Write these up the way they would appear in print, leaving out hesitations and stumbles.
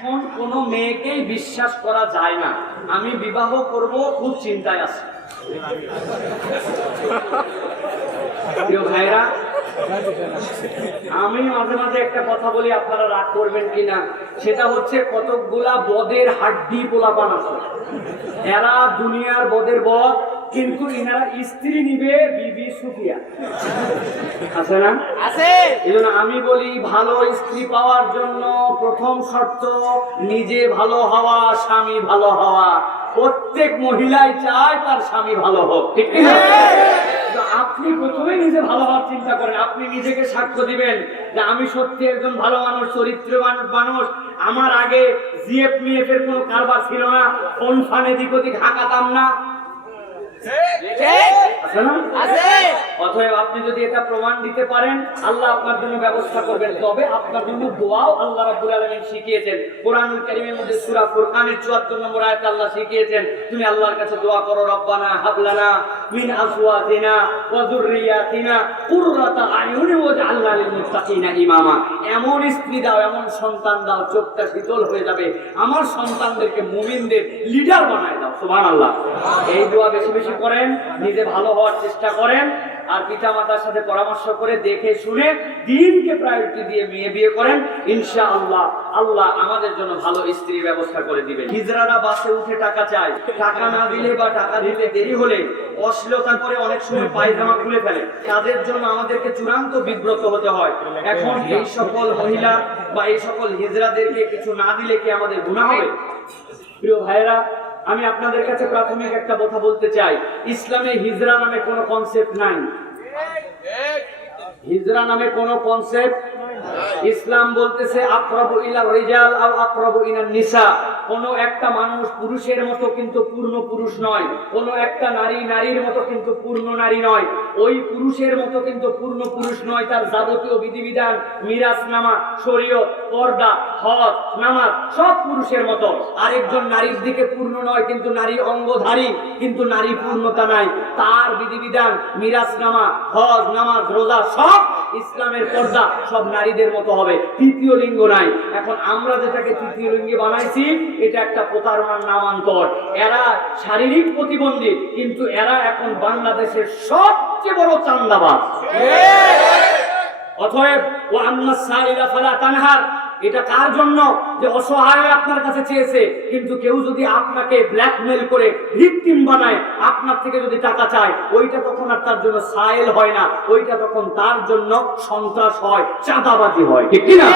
এখন কোনো মেয়েকেই বিশ্বাস করা যায় না। আমি বিবাহ করব, খুব চিন্তায় আছি। প্রিয় ভাইরা, আমি মাঝে মাঝে একটা কথা বলি, আপনারা রাগ করবেন কিনা, সেটা হচ্ছে কতকগুলা বদের হাড্ডি পোলাপান আছে, এরা দুনিয়ার বদের বদ, কিন্তু ইনারা স্ত্রী নিবে বিবি সুফিয়া, আছে না? আছে। এই জন্য আমি বলি, ভালো স্ত্রী পাওয়ার জন্য প্রথম শর্ত নিজে ভালো হওয়া, স্বামী ভালো হওয়া। প্রত্যেক মহিলাই চায় তার স্বামী ভালো হোক, ঠিক না? আপনি প্রথমে নিজে ভালো হওয়ার চিন্তা করেন। আপনি নিজেকে সাক্ষ্য দিবেন যে আমি সত্যি একজন ভালো মানুষ, চরিত্রবান মানুষ। আমার আগে জিএফ এর কোনো কারবার ছিল না, কোন ফানে দিক ওদিক হাঁকাতাম না। অতএব আপনি যদি এটা প্রমাণ দিতে পারেন, আল্লাহ আপনার জন্য ব্যবস্থা করবেন। তবে আপনার জন্য দোয়াও আল্লাহ রাব্বুল আলামিন শিখিয়েছেন। কোরআনুল কারীমের মধ্যে সূরা ফুরকানের 74 নম্বর আয়াতে আল্লাহ শিখিয়েছেন, তুমি আল্লাহর কাছে দোয়া করো, রব্বানা হাব লানা মিন আজওয়াজিনা ওয়া যুররিয়াতিনা কুররাতা আয়ুন ওয়াজআলনা লিল মুত্তাকিনা ইমামা। এমন স্ত্রী দাও, এমন সন্তান দাও, চোখটা শীতল হয়ে যাবে, আমার সন্তানদেরকে মুমিনদের লিডার বানায় দাও। সুবহানাল্লাহ। এই দোয়া বেশি বেশি করেন, নিজে ভালো হওয়ার চেষ্টা করেন, আর পিতা মাতার সাথে পরামর্শ করে দেখে শুনে দিনকে প্রায়োরিটি দিয়ে মেয়ে বিয়ে করেন। ইনশাআল্লাহ আল্লাহ আমাদের জন্য ভালো স্ত্রীর ব্যবস্থা করে দিবেন। হিজড়ারা বাসে উঠে টাকা চায়, টাকা না দিলে বা টাকা দিতে দেরি হলে অশ্লীলতা করে অনেক সময় পায়জামা খুলে ফেলে, তাদের জন্য আমাদেরকে চূড়ান্ত বিব্রত হতে হয়। এখন এই সকল মহিলা বা এই সকল হিজড়াদেরকে কিছু না দিলে কি আমাদের গুনাহ হবে? প্রিয় ভাইরা, আমি আপনাদের কাছে প্রাথমিক একটা কথা বলতে চাই, ইসলামে হিজরা নামে কোনো কনসেপ্ট নাই। হিজরা নামে কোনো কনসেপ্ট, ইসলাম বলতেছে আকরাবু ইলা রিজাল আও আকরাবু ইলান নিসা। কোন একটা মানুষ পুরুষের মতো কিন্তু পূর্ণ পুরুষ নয়, কোন একটা নারী নারীর মতো কিন্তু পূর্ণ নারী নয়। ওই পুরুষের মতো কিন্তু পূর্ণ পুরুষ নয়, তার যাবতীয় বিধিবিধান, মিরাসনামা, শরীয়ত, পর্দা, হজ, নামাজ সব পুরুষের মতো। আরেকজন নারীর দিকে পূর্ণ নয়, কিন্তু নারী অঙ্গধারী, কিন্তু নারী পূর্ণতা নাই। তার বিধিবিধান, মিরাসনামা, হজ, নামাজ, রোজা সব ইসলামের পর্দা সব নারীদের মতো হবে, তৃতীয় লিঙ্গ নাই। এখন আমরা যেটাকে তৃতীয় লিঙ্গে বানাইছি, এটা একটা প্রতারণার নামান্তর। এরা শারীরিক প্রতিবন্ধী, কিন্তু এরা এখন বাংলাদেশের সবচেয়ে বড় চান্দাবাজ। অতএব ওয়া আম্মাস সাইলা ফালা তানহার, এটা কার জন্য? যে অসহায় আপনার কাছে চেয়েছে, কিন্তু কেউ যদি আপনাকে ব্ল্যাকমেল করে ভিকটিম বানায়, আপনার থেকে যদি টাকা চায়, ওইটা তখন আর তার জন্য সাইল হয় না, ওইটা তখন তার জন্য সন্ত্রাস হয়, চাঁদাবাজি হয়, ঠিক কি না?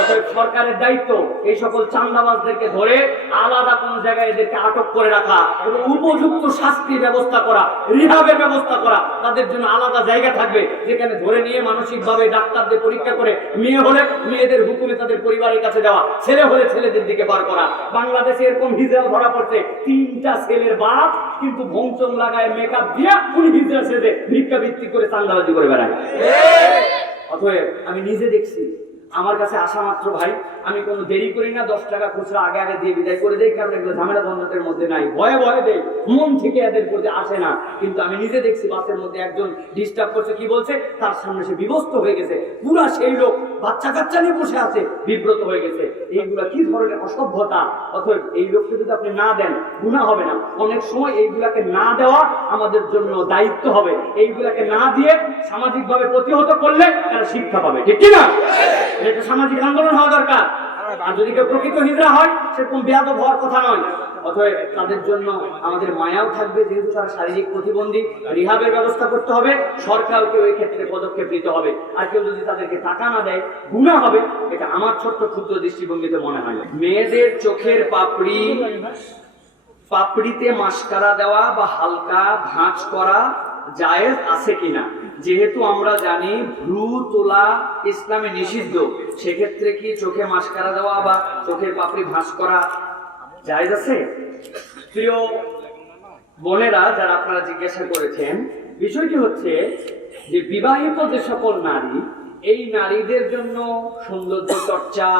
অতএব সরকারের দায়িত্ব এই সকল চাঁদাবাজদেরকে ধরে আলাদা কোন জায়গায় এদেরকে আটক করে রাখা এবং উপযুক্ত শাস্তির ব্যবস্থা করা, রিহাবের ব্যবস্থা করা। তাদের জন্য আলাদা জায়গা থাকবে, যেখানে ধরে নিয়ে মানসিকভাবে ডাক্তারদের পরীক্ষা করে, মেয়ে হলে মেয়েদের হুকুমে তাদের পরিবারের কাছে দেওয়া, ছেলে হলে ছেলেদের দিকে বার করা। বাংলাদেশে এরকম হিজড়া ধরা পড়ছে, 3টা ছেলের বাপ কিন্তু ভংচং লাগায় মেকআপ দিয়ে উনি হিজড়া সেজে ভিক্ষা ভিত্তি করে চাঁদাবাজি করে বেড়ায়। অতএব আমি নিজে দেখছি, আমার কাছে আসা মাত্র ভাই আমি কোনো দেরি করি না, 10 টাকা খুচরা আগে আগে দিয়ে বিদায় করে দেই, কারণ এগুলো ঝামেলা ঝঞ্ঝাটের মধ্যে নাই, ভয়ে ভয়ে দেই, মন থেকে এদের করতে আসে না। কিন্তু আমি নিজে দেখছি বাসের মধ্যে একজন ডিস্টার্ব করছে, কি বলছে, তার সামনে সে বিভস্ত হয়ে গেছে, পুরা সেই লোক বাচ্চা কাচ্চা নিয়ে বসে আছে, বিব্রত হয়ে গেছে। এইগুলা কি ধরনের অসভ্যতা! অতএব এই লোককে যদি আপনি না দেন, গুনাহ হবে না। অনেক সময় এইগুলাকে না দেওয়া আমাদের জন্য দায়িত্ব হবে। এইগুলাকে না দিয়ে সামাজিকভাবে প্রতিহত করলে তারা শিক্ষা পাবে, ঠিক কি না? এটা সামাজিক আন্দোলন হওয়া দরকার। আর যদি কেউ প্রকৃত হিজড়া হয়, সেরকম বেয়াদব হওয়ার কথা নয়। অতএব তাদের জন্য আমাদের মায়াও থাকবে, যেহেতু তারা শারীরিক প্রতিবন্ধী, রিহাবের ব্যবস্থা করতে হবে, সরকারকেও এই ক্ষেত্রে পদক্ষেপ নিতে হবে। আর কেউ যদি তাদেরকে টাকা না দেয়, গুনাহ হবে। এটা আমার ছোট্ট ক্ষুদ্র দৃষ্টিভঙ্গিতে মনে হয়। মেয়েদের চোখের পাপড়িতে মাস্কারা দেওয়া বা হালকা ভাঁজ করা জায়েজ আছে কিনা? যেহেতু আমরা জানি ভ্রু তোলা ইসলামে নিষিদ্ধ, সেক্ষেত্রে কি চোখে মাস্কারা দেওয়া বা চোখের পাপড়ি ভাঁজ করা জায়েজ আছে? প্রিয় বোনেরা, যারা আপনারা জিজ্ঞাসা করেছেন, বিষয়টি হচ্ছে যে বিবাহিত যে সকল নারী, এই নারীদের জন্য সৌন্দর্য চর্চা,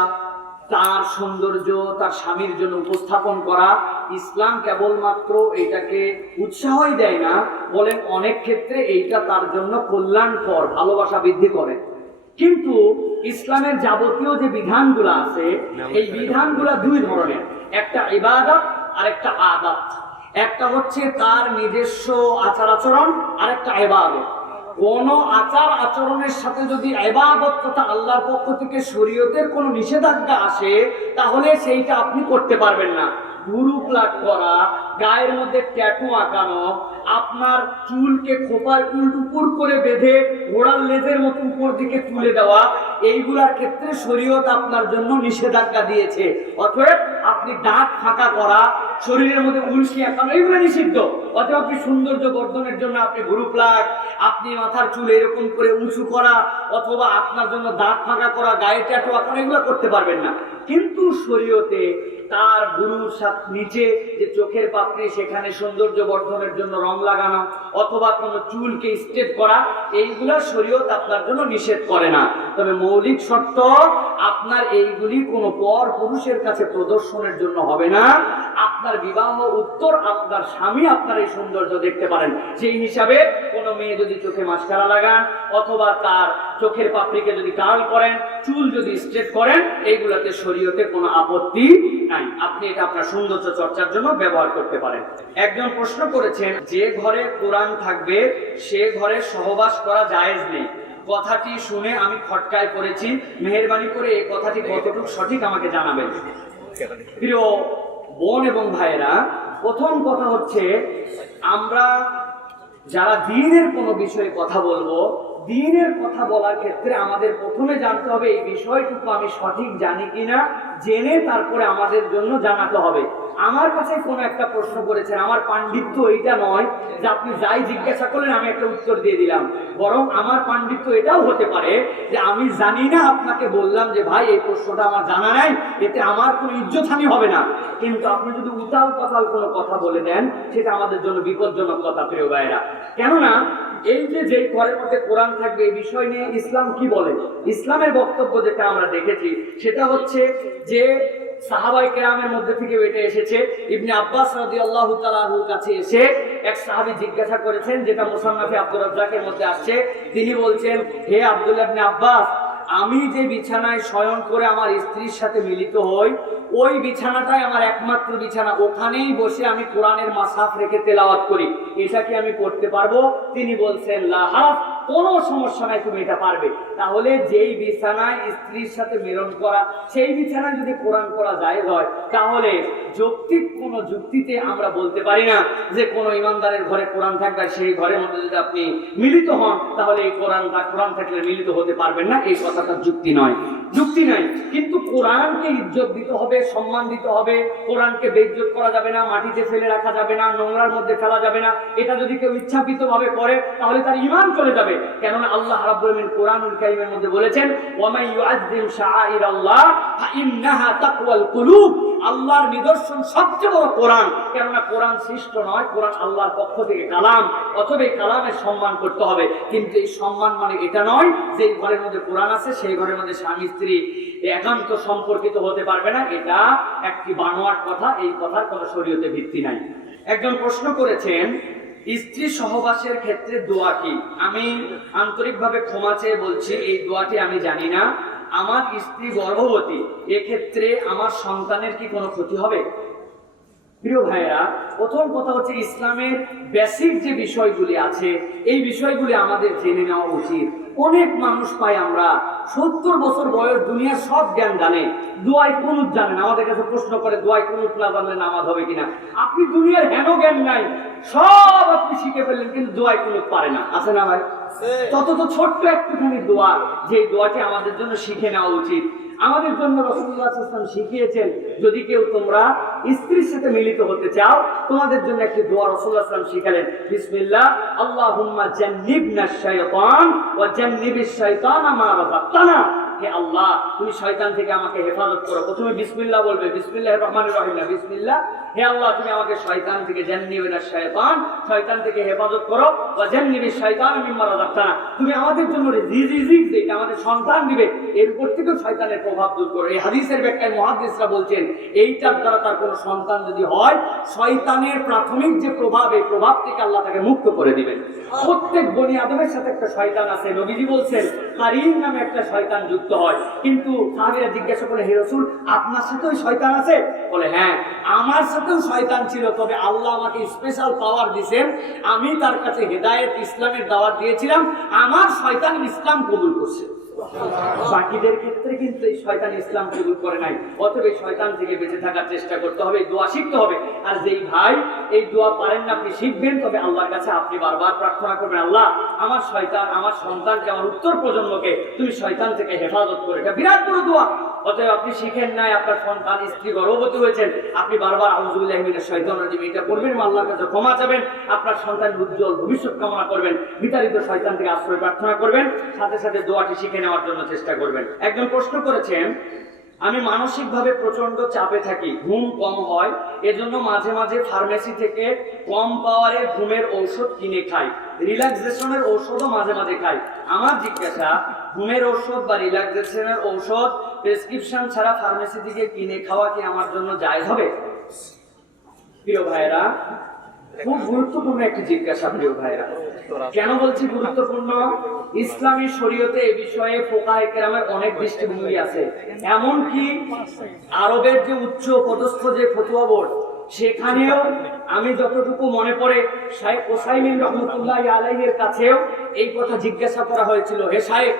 তার সৌন্দর্য তার স্বামীর জন্য উপস্থাপন করা, ইসলাম কেবলমাত্র এটাকে উৎসাহই দেয় না, বলেন অনেক ক্ষেত্রে এইটা তার জন্য কল্যাণকর, ভালোবাসা বৃদ্ধি করে। কিন্তু ইসলামের যাবতীয় যে বিধানগুলো আছে এই বিধানগুলো দুই ধরনের, একটা ইবাদত আর একটা আদাত। একটা হচ্ছে তার নিজস্ব আচার আচরণ আর একটা ইবাদত। কোন আচার আচরণের সাথে যদি ইবাদত তথা আল্লাহর পক্ষ থেকে শরীয়তের কোনো নিষেধাজ্ঞা আসে তাহলে সেইটা আপনি করতে পারবেন না। ভুরু প্লাক করা, গায়ের মধ্যে ট্যাটু আঁকানো, আপনার চুলকে খোপায় উপর করে বেঁধে ঘোড়ার লেজের মতো উপর দিকে তুলে দেওয়া, এইগুলার ক্ষেত্রে শরীয়ত আপনার জন্য নিষেধাজ্ঞা দিয়েছে। অতএব আপনি দাঁত ফাঁকা করা, শরীরের মধ্যে উলসি আঁকানো, এগুলো নিষিদ্ধ। অতএব আপনি সৌন্দর্য বর্ধনের জন্য আপনি ভুরু প্লাক, আপনি মাথার চুল এরকম করে উঁচু করা, অথবা আপনার জন্য দাঁত ফাঁকা করা, গায়ে ট্যাটু আঁকানো, এগুলো করতে পারবেন না। কিন্তু শরীয়তে তার ভুরুর সাথে নিচে যে চোখের পাপড়ি সেখানে সৌন্দর্য বর্ধনের জন্য রং লাগানো, অথবা কোনো চুলকে স্ট্রেট করা, এইগুলা শরীয়ত আপনার জন্য নিষেধ করে না। তবে মৌলিক শর্ত আপনার এইগুলি কোনো পর পুরুষের কাছে প্রদর্শনের জন্য হবে না। আপনার বিবাহ উত্তর আপনার স্বামী আপনার এই সৌন্দর্য দেখতে পারেন। সেই হিসাবে কোনো মেয়ে যদি চোখে মাস্কারা লাগান, অথবা তার চোখের পাপড়িকে যদি কার্ল করেন, চুল যদি স্ট্রেট করেন, এইগুলাতে শরীয়তের কোনো আপত্তি নাই। আপনি এটা আপনার সৌন্দর্য চর্চার জন্য ব্যবহার করতে পারেন। একজন প্রশ্ন করেছেন, যে ঘরে কোরআন থাকবে সে ঘরে সহবাস করা জায়েজ নেই। কথাটি শুনে আমি খটকায় পড়েছি, মেহেরবানি করে এই কথাটি কতটুকু সঠিক আমাকে জানাবেন। প্রিয় বোন এবং ভাইয়েরা, প্রথম কথা হচ্ছে, আমরা যারা দ্বীনের কোনো বিষয়ে কথা বলবো, দ্বীনের কথা বলার ক্ষেত্রে আমাদের প্রথমে জানতে হবে এই বিষয়টুকু আমি সঠিক জানি কিনা, জেনে তারপরে আমাদের জন্য জানাতে হবে। আমার কাছে কোনো একটা প্রশ্ন করেছেন, আমার পাণ্ডিত্য এইটা নয় যে আপনি যাই জিজ্ঞাসা করলেন আমি একটা উত্তর দিয়ে দিলাম, বরং আমার পাণ্ডিত্য এটাও হতে পারে যে আমি জানি না, আপনাকে বললাম যে ভাই এই প্রশ্নটা আমার জানা নাই, এতে আমার কোনো ইজ্জতহানি হবে না। কিন্তু আপনি যদি উতাল পাতাল কোনো কথা বলে দেন, সেটা আমাদের জন্য বিপজ্জনক কথা প্রিয় ভাইয়েরা। কেননা এই যে ঘরের মধ্যে কোরআন থাকবে এই বিষয় নিয়ে ইসলাম কি বলে, ইসলামের বক্তব্য যেটা আমরা দেখেছি সেটা হচ্ছে যে সাহাবায়ে কেরামের মধ্যে থেকে এটা এসেছে। ইবনে আব্বাস রাদিয়াল্লাহু তাআলা আনহুর কাছে এসে এক সাহাবী জিজ্ঞাসা করেছেন, যেটা মুসান্নাফে আব্দুর রাজ্জাকের মধ্যে আসছে। তিনি বলছেন, হে আব্দুল্লাহ ইবনে আব্বাস, আমি যে বিছানায় শয়ন করে আমার স্ত্রীর সাথে মিলিত হই, ওই বিছানাটাই আমার একমাত্র বিছানা, ওখানেই বসে আমি কোরআনের মাসহাফ রেখে তেলাওয়াত করি, এটা কি আমি করতে পারবো? তিনি বলছেন, লা হারাজ, কোনো সমস্যা নাই, তুমি এটা পারবে। তাহলে যেই বিছানায় স্ত্রীর সাথে মিলন করা, সেই বিছানায় যদি কোরআন পড়া জায়েজ হয়, তাহলে যৌক্তিক কোনো যুক্তিতে আমরা বলতে পারি না যে কোনো ইমানদারের ঘরে কোরআন থাকবে, সেই ঘরের মধ্যে যদি আপনি মিলিত হন তাহলে এই কোরআন থাকলে মিলিত হতে পারবেন না। এই কথাটা যুক্তি নয়, যুক্তি নাই। কিন্তু কোরআনকে ইজ্জত দিতে হবে, সম্মান দিতে হবে। কোরআনকে বেইজ্জত করা যাবে না, মাটিতে ফেলে রাখা যাবে না, নোংরার মধ্যে ফেলা যাবে না। এটা যদি কেউ ইচ্ছাকৃত ভাবে করে তাহলে তার ঈমান চলে যাবে। কেননা আল্লাহ রাব্বুল আলামিন কোরআনুল কারীমের মধ্যে বলেছেন, ওয়া মান ইউআযযিম শাআইরাল্লাহ ফাইন্নাহা তাকওয়াল কুলুব, আল্লাহর নিদর্শন সবচেয়ে বড় কোরআন। কেননা কোরআন সৃষ্ট নয়, কোরআন আল্লাহর পক্ষ থেকে কালাম, অথবা এই কালামের সম্মান করতে হবে। কিন্তু এই সম্মান মানে এটা নয় যে ঘরের মধ্যে কোরআন আছে সেই ঘরের মধ্যে স্বামী স্ত্রী একান্ত সম্পর্কিত হতে পারবে না, এটা একটি বানোয়াট কথা। এই কথার কোনো শরীয়তে ভিত্তি নাই। একজন প্রশ্ন করেছেন, স্ত্রী সহবাসের ক্ষেত্রে দোয়া কি? আমি আন্তরিকভাবে ক্ষমা চেয়ে বলছি, এই দোয়াটি আমি জানি না। আমার স্ত্রী গর্ভবতী, এক্ষেত্রে আমার সন্তানের কি কোনো ক্ষতি হবে? প্রিয় ভাইয়েরা, প্রথম কথা হচ্ছে ইসলামের বেসিক যে বিষয়গুলি আছে এই বিষয়গুলি আমাদের জেনে নেওয়া উচিত। অনেক মানুষ পাই আমরা 70 বছর বয়স, দুনিয়ার সব জ্ঞান জানে, দোয়ায় কুনুত জানে না। আমাদের কাছে প্রশ্ন করে দোয়ায় কুনুত না জানলে নামাজ হবে কিনা। আপনি দুনিয়ার হেন জ্ঞান নাই, সব আপনি শিখে ফেললেন, কিন্তু দোয়ায় কুনুত পারে না, আছে না ভাই? তত তো ছোট্ট একটুখানি দোয়া, যে দোয়াটি আমাদের জন্য শিখে নেওয়া উচিত। আমাদের জন্য রাসূলুল্লাহ সাল্লাল্লাহু আলাইহি ওয়াসাল্লাম শিখিয়েছেন, যদি কেউ তোমরা স্ত্রীর সাথে মিলিত হতে চাও, তোমাদের জন্য একটি দোয়া রাসূলুল্লাহ সাল্লাল্লাহু আলাইহি ওয়াসাল্লাম শিখালেন, বিসমিল্লাহ আল্লাহুম্মা জান্নিবনাশ শাইতান ওয়া জান্নিবিশ শাইতানা মা রাযাকতানা। হে আল্লাহ, তুমি শয়তান থেকে আমাকে হেফাজত করো। প্রথমে বিসমিল্লাহ বলবে, বিসমিল্লাহির রহমানির রহিম না, বিসমিল্লাহ। হে আল্লাহ, তুমি আমাকে শয়তান থেকে, জান্নিবনাশ শাইতান, শয়তান থেকে হেফাজত করো, ওয়া জান্নিবিশ শাইতানা মিম্মা রাযাকতানা, তুমি আমাদের জন্য রিজিক যেটা আমাদের সন্তান দিবে এর উপর থেকে শয়তানের প্রভাব দূর করো। এই হাদিসের ব্যাখ্যায় মুহাদ্দিসরা বলছেন, এইটার দ্বারা তার কোনো সন্তান যদি হয়, শয়তানের প্রাথমিক যে প্রভাব, এই প্রভাব থেকে আল্লাহ তাকে মুক্ত করে দিবেন। প্রত্যেক বনি আদমের সাথে একটা শয়তান আছে। নবীজি বলছেন, কারিন নামে একটা শয়তান যুক্ত হয়। কিন্তু সাহাবীরা জিজ্ঞাসা করে, হে রাসূল, আপনার সাথেও শয়তান আছে? বলে, হ্যাঁ, আমার সাথেও শয়তান ছিল, তবে আল্লাহ আমাকে স্পেশাল পাওয়ার দিয়েছেন। আমি তার কাছে হেদায়েত ইসলামের দাওয়াত দিয়েছিলাম, আমার শয়তান ইসলাম কবুল করছে। বাকিদের ক্ষেত্রে কিন্তু এই শয়তান ইসলাম কবুল করে নাই। অতএব এই শয়তান থেকে বেঁচে থাকার চেষ্টা করতে হবে, দোয়া শিখতে হবে। আর যেই ভাই এই দোয়া পারেন না, আপনি শিখবেন, তবে আল্লাহর কাছে আপনি বারবার প্রার্থনা করবেন, আল্লাহ আমার শয়তান, আমার সন্তানকে, আমার উত্তর প্রজন্মকে তুমি শয়তান থেকে হেফাজত করে। এটা বিরাট বড় দোয়া। অতএব আপনি শিখেন নাই, আপনার সন্তান, স্ত্রী গর্ভবতী হয়েছেন, আপনি বারবার আউযু বিল্লাহি মিনাশ শাইতানির রাজিম এটা করবেন, আল্লাহর কাছে ক্ষমা চাবেন, আপনার সন্তানের উজ্জ্বল ভবিষ্যৎ কামনা করবেন, বিতাড়িত শয়তান থেকে আশ্রয় প্রার্থনা করবেন, সাথে সাথে দোয়াটি শিখে নেওয়ার জন্য চেষ্টা করবেন। একজন প্রশ্ন করেছেন, আমি মানসিকভাবে প্রচন্ড চাপে থাকি, ঘুম কম হয়, এজন্য মাঝে মাঝে ফার্মেসি থেকে কম পাওয়ারে ঘুমের ঔষধ কিনে খাই, রিল্যাক্সেশনের ঔষধও মাঝে মাঝে খাই। আমার জিজ্ঞাসা, ঘুমের ঔষধ বা রিল্যাক্সেশনের ঔষধ প্রেসক্রিপশন ছাড়া ফার্মেসি থেকে কিনে খাওয়া কি আমার জন্য জায়েজ হবে? প্রিয় ভাইরা, খুব গুরুত্বপূর্ণ একটি জিজ্ঞাসা। প্রিয় ভাইরা, কেন বলছি গুরুত্বপূর্ণ? ইসলামী শরীয়তে এ বিষয়ে ফুকাহে কেরামের অনেক দৃষ্টিভঙ্গি আছে। এমনকি আরবের যে উচ্চ পদস্থ যে ফতোয়া বোর্ড, সেখানেও আমি যতটুকু মনে পড়ে শাইখ ওসাইমিন রহমতুল্লাহ আলাইহির কাছেও এই কথা জিজ্ঞাসা করা হয়েছিল, হে শাইখ,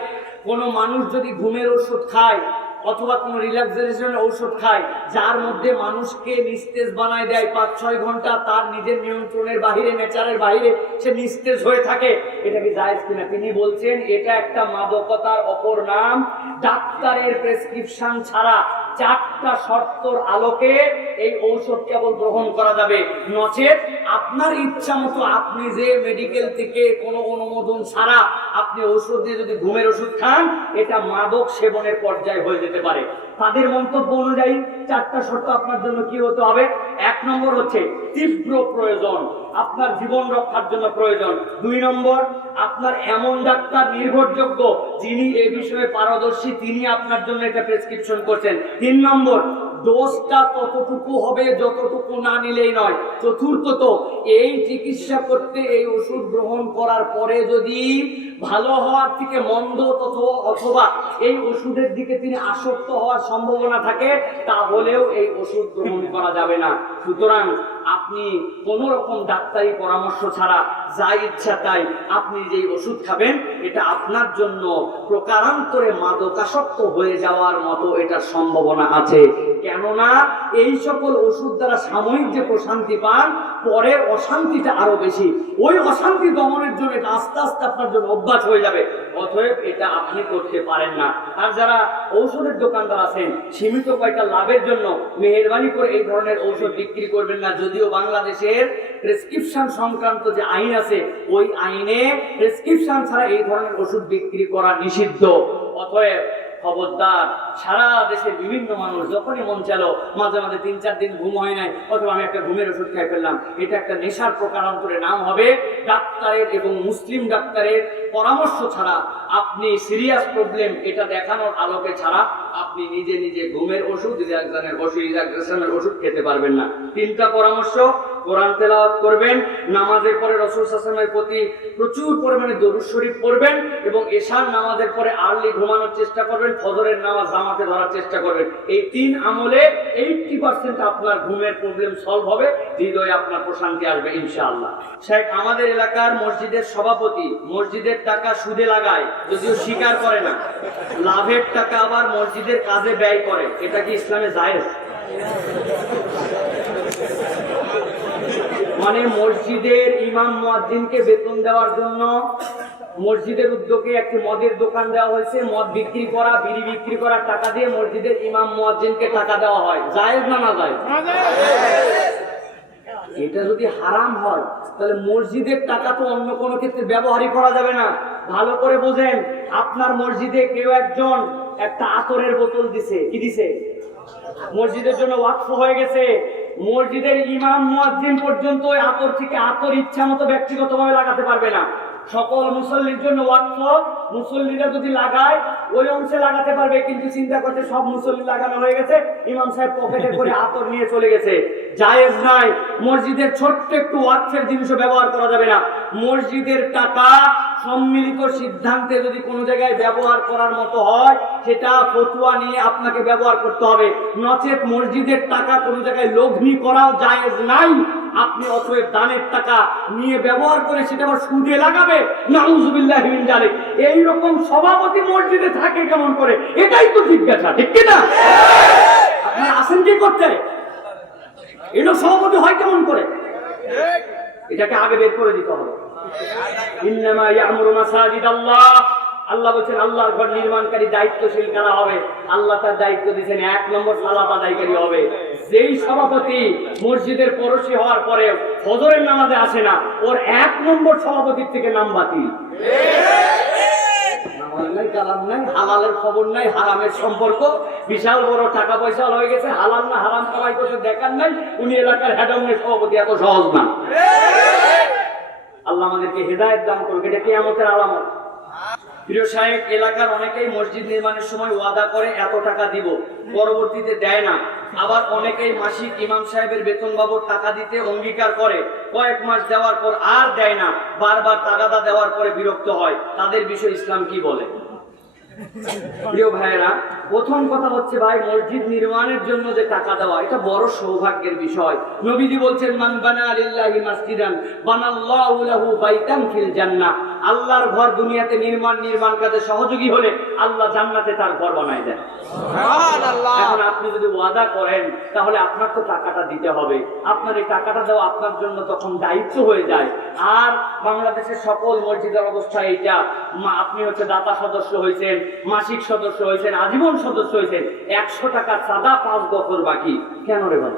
কোনো মানুষ যদি ঘুমের ওষুধ খায় অথবা কোনো রিল্যাক্সেশন ঔষধ খায়, যার মধ্যে মানুষকে নিস্তেজ বানায় দেয়, 5-6 ঘন্টা তার নিজের নিয়ন্ত্রণের বাহিরে, নেচারের বাহিরে সে নিস্তেজ হয়ে থাকে, এটা কি জায়েজ কিনা? তিনি বলছেন, এটা একটা মাদকতার অপর নাম। ডাক্তারের প্রেসক্রিপশন ছাড়া 4টা শর্তর আলোকে এই ঔষধ কেবল গ্রহণ করা যাবে, নচেত আপনার ইচ্ছা মতো আপনি যে মেডিকেল থেকে কোনো অনুমোদন ছাড়া আপনি ঔষধ দিয়ে যদি ঘুমের ওষুধ খান, এটা মাদক সেবনের পর্যায়ে হয়ে যেতে পারে। তাদের মন্তব্য অনুযায়ী 4টা শর্ত আপনার জন্য কি হতে হবে? 1 নম্বর হচ্ছে তীব্র প্রয়োজন, আপনার জীবন রক্ষার জন্য প্রয়োজন। 2 নম্বর, আপনার এমন ডাক্তার নির্ভরযোগ্য যিনি এ বিষয়ে পারদর্শী, তিনি আপনার জন্য এটা প্রেসক্রিপশন করছেন। 3 নম্বর, ডোজটা ততটুকু হবে যতটুকু না নিলেই নয়। চতুর্থত, এই চিকিৎসা করতে, এই ওষুধ গ্রহণ করার পরে যদি ভালো হওয়ার থেকে মন্দ অথবা এই ওষুধের দিকে তিনি আসক্ত হওয়ার সম্ভাবনা থাকে, তাহলেও এই ওষুধ গ্রহণ করা যাবে না। সুতরাং আপনি কোন রকম ডাক্তারি পরামর্শ ছাড়া যা ইচ্ছা তাই আপনি যেই ওষুধ খাবেন, এটা আপনার জন্য প্রকারান্তরে মাদকাসক্ত হয়ে যাওয়ার মতো এটার সম্ভাবনা আছে। কেননা এই সকল ওষুধ দ্বারা সাময়িক যে প্রশান্তি পান, পরের অশান্তিটা আরো বেশি। ওই অশান্তি দমনের জন্য এটা আস্তে আস্তে আপনার জন্য অভ্যাস হয়ে যাবে। অতএব এটা আপনি করতে পারেন না। আর যারা ঔষধের দোকানদার আছেন, সীমিত কয়টা লাভের জন্য মেহেরবানি করে এই ধরনের ঔষধ বিক্রি করবেন না। যদিও বাংলাদেশের প্রেসক্রিপশন সংক্রান্ত যে আইন আছে, ওই আইনে প্রেসক্রিপশন ছাড়া এই ধরনের ওষুধ বিক্রি করা নিষিদ্ধ। অতএব খবরদার, সারা দেশের বিভিন্ন মানুষ যখনই মন চালো, মাঝে মাঝে 3-4 দিন ঘুম হয় নাই, অথবা আমি একটা ঘুমের ওষুধ খাই ফেললাম, এটা একটা নেশার প্রকারান্তরে নাম হবে। ডাক্তারের এবং মুসলিম ডাক্তারের পরামর্শ ছাড়া, আপনি সিরিয়াস প্রবলেম এটা দেখানোর আলোকে ছাড়া আপনি নিজে নিজে ঘুমের ওষুধ, রিল্যাক্সেশনের ওষুধ খেতে পারবেন না। 3টা পরামর্শ: কোরআন তেলাওয়াত করবেন, নামাজের পরে রাসূল সাল্লাল্লাহু আলাইহি ওয়াসাল্লামের প্রতি প্রচুর পরিমাণে দরুদ শরীফ পড়বেন, এবং এশার নামাজের পরে আর্লি ঘুমানোর চেষ্টা করবেন, ফজরের নামাজ জামাতে ধরার চেষ্টা করবেন। এই 3 আমলে 80% আপনার ঘুমের প্রবলেম সলভ হবে, হৃদয়ে আপনার প্রশান্তি আসবে ইনশাআল্লাহ। শেখ আমাদের এলাকার মসজিদের সভাপতি মসজিদের টাকা সুদে লাগায়, যদিও স্বীকার করে না, লাভের টাকা আবার মসজিদের কাজে ব্যয় করে, এটা কি ইসলামে জায়েজ? মানে মসজিদের ইমাম মুয়াজ্জিনকে বেতন দেওয়ার জন্য মসজিদের উদ্যোগে একটি মদের দোকান দেওয়া হয়েছে, মদ বিক্রি করা, বিড়ি বিক্রি করার টাকা দিয়ে মসজিদের ইমাম মুয়াজ্জিনকে টাকা দেওয়া হয়, জায়েজ না না জায়েজ? এটা যদি হারাম হয়, তাহলে মসজিদের টাকা তো অন্য কোনো ক্ষেত্রে ব্যবহারই করা যাবে না। ভালো করে বোঝেন, আপনার মসজিদে কেউ একজন একটা আতরের বোতল দিছে, কি দিছে? মসজিদের জন্য ওয়াকফ হয়ে গেছে। মসজিদের ইমাম মুয়াজ্জিন পর্যন্ত ওই আতর থেকে আতর ইচ্ছা মতো ব্যক্তিগতভাবে লাগাতে পারবে না। সকল মুসল্লির জন্য ওয়াকফ মুসল্লিরা যদি লাগায় ওই অংশে লাগাতে পারবে, কিন্তু চিন্তা করতে সব মুসল্লি লাগানো হয়ে গেছে, ইমাম সাহেব পকেটে করে আতর নিয়ে চলে গেছে, জায়েজ নাই। মসজিদের ছোট্ট একটু ওয়াকফের জিনিসও ব্যবহার করা যাবে না। মসজিদের টাকা সম্মিলিত সিদ্ধান্তে যদি কোনো জায়গায় ব্যবহার করার মতো হয়, সেটা ফতোয়া নিয়ে আপনাকে ব্যবহার করতে হবে, নচেত মসজিদের টাকা কোনো জায়গায় লগ্নি করাও জায়েজ নাই। আপনি অতএব দানের টাকা নিয়ে ব্যবহার করে সেটা আবার সুদে লাগাবে, নাউযুবিল্লাহি মিন যালিক। এই রকম সভাপতি মসজিদে থাকে কেমন করে? এটাই তো জিজ্ঞাসা, ঠিক কি না? আপনারা আসেন কি করতে? এটা সভাপতি হয় কেমন করে? এটাকে আগে বের করে দিতে হবে। ইন্নামা ইয়ামুরু মাসাজিদাল্লাহ, আল্লাহ বলেন আল্লাহর ঘর নির্মাণকারী দায়িত্বশীল কারা হবে? আল্লাহ তার দায়িত্ব দিয়েছেন 1 নম্বর সালাত আদায়কারী হবে। যেই সভাপতি মসজিদের পড়শি হওয়ার পরে ফজরের নামাজে আসে না, ওর 1 নম্বর সভাপতির থেকে নাম বাতিল। হালালের খবর নাই, হারামের সম্পর্ক, বিশাল বড় টাকা পয়সা হয়ে গেছে, হালাল না হারাম কামাই করতে দেখার নাই, উনি এলাকার হেডাউনের সভাপতি। এত সহজ না। আল্লাহ আমাদেরকে হেদায়েত দান করুক, এটা কিয়ামতের আলামত। প্রিয় সাহেব, এলাকার অনেকেই মসজিদ নির্মাণের সময় ওয়াদা করে এত টাকা দিব, পরবর্তীতে দেয় না। আবার অনেকেই মাসিক ইমাম সাহেবের বেতন বাবদ টাকা দিতে অঙ্গীকার করে, কয়েক মাস দেওয়ার পর আর দেয় না, বারবার তাগাদা দেওয়ার পরে বিরক্ত হয়। তাদের বিষয়ে ইসলাম কি বলে? প্রিয় ভাইয়েরা, প্রথম কথা হচ্ছে ভাই, মসজিদ নির্মাণের জন্য যে টাকা দেওয়া, এটা বড় সৌভাগ্যের বিষয়। নবীজি বলছেন, মান বানা লিল্লাহি মাসজিদান বানাল্লাহু লাহু বাইতান ফিল জান্নাহ। আল্লাহর ঘর দুনিয়াতে নির্মাণ কাজে সহযোগী হলে আল্লাহ জান্নাতে তার ঘর বানায় দেন। সুবহানাল্লাহ। এখন আপনি যদি ওয়াদা করেন, তাহলে আপনার তো টাকাটা দিতে হবে। আপনার এই টাকাটা দেওয়া আপনার জন্য তখন দায়িত্ব হয়ে যায়। আর বাংলাদেশের সকল মসজিদের অবস্থা এইটা, আপনি হচ্ছে দাতা সদস্য হয়েছেন, মাসিক সদস্য হয়েছেন, আজীবন সদস্য হয়েছেন, 100 টাকা সাদা 5 বছর বাকি। কেন রে ভাই?